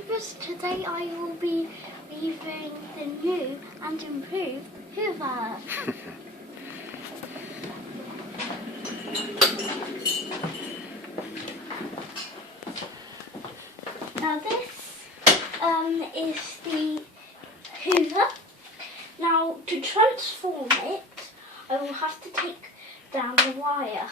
Today I will be reviewing the new and improved hoover. Now this is the hoover. Now to transform it, I will have to take down the wire.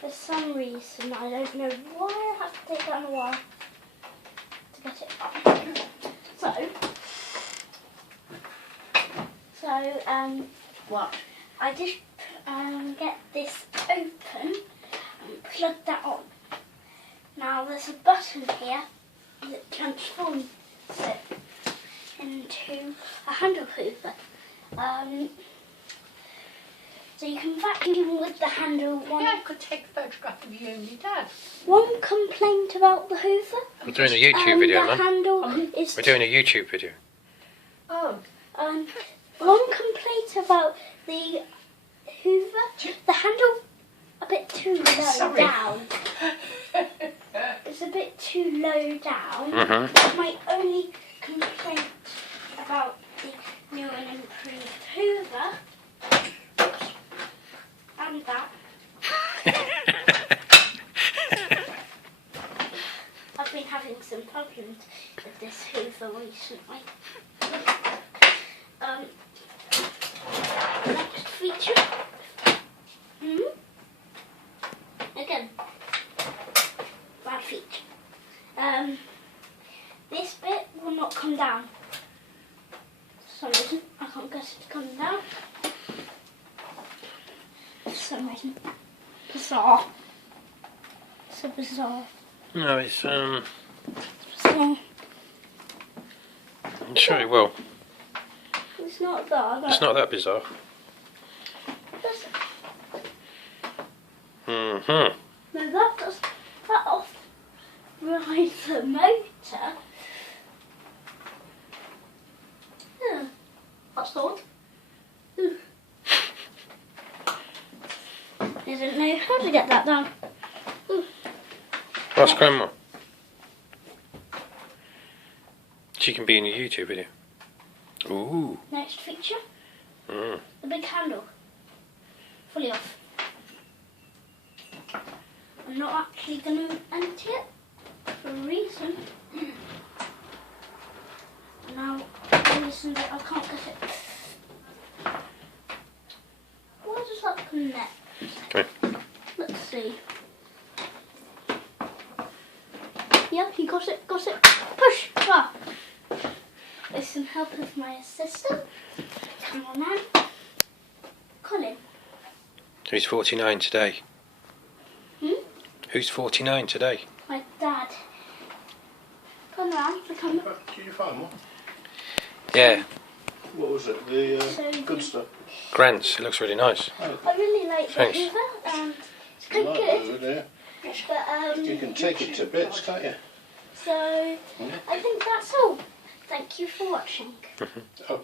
For some reason, I don't know why I have to take down the wire to get it up. What? I just get this open and plug that on. Now there's a button here that transforms it into a handle hoover. So you can vacuum with the handle. Yeah, I could take a photograph of you and your dad. One complaint about the hoover. We're doing a YouTube video, the man. Handle is We're doing a YouTube video. Oh. One complaint about the hoover, the handle a bit too low down. It's a bit too low down. Mm-hmm. My only complaint about the new and improved hoover and that I've been having some problems with this hoover recently. Next feature. Again, bad feature. This bit will not come down. For some reason, I can't get it to come down. For some reason. Bizarre. So bizarre. No, it's bizarre. I'm sure it will. It's not that. It's not that bizarre. No, that does that off ride the motor. Yeah, that's odd. I don't know how to get that down. Ask Grandma. She can be in your YouTube video. Ooh. Next feature. Mm. The big handle. Fully off. I'm not actually going to empty it for a reason. Now, the reason that I can't get it. Where does that connect? Come here. Let's see. Yep, you got it, Push! Ah. With some help of my assistant, cameraman, Colin. Who's 49 today? Who's 49 today? My dad. Come around the camera. Did you find one? Yeah. What was it? The good stuff? Grant's. It looks really nice. I really like the Thanks. hoover, and it's quite Like good. it, yeah. But You can take it to bits, can't you? so I think that's all. Thank you for watching. Oh.